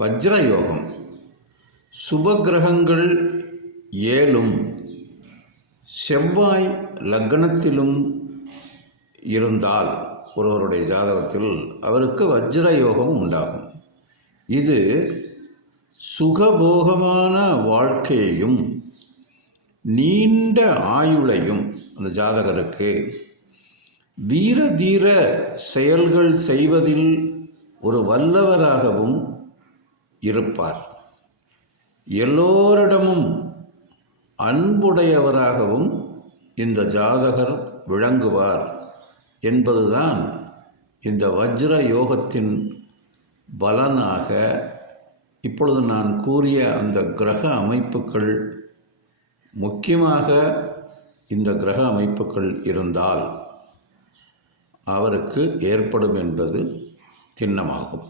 வஜ்ரயோகம் சுபகிரகங்கள் 7ம் செவ்வாய் லக்னத்திலும் இருந்தால் ஒருவருடைய ஜாதகத்தில் அவருக்கு வஜ்ரயோகம் உண்டாகும். இது சுகபோகமான வாழ்க்கையையும் நீண்ட ஆயுளையும் அந்த ஜாதகருக்கு வீர தீர செயல்கள் செய்வதில் ஒரு வல்லவராகவும் இருப்பார். எல்லோரிடமும் அன்புடையவராகவும் இந்த ஜாதகர் விளங்குவார் என்பதுதான் இந்த வஜ்ர யோகத்தின் பலனாக இப்பொழுது நான் கூறிய அந்த கிரக அமைப்புகள், முக்கியமாக இந்த கிரக அமைப்புகள் இருந்தால் அவருக்கு ஏற்படும் என்பது திண்ணமாகும்.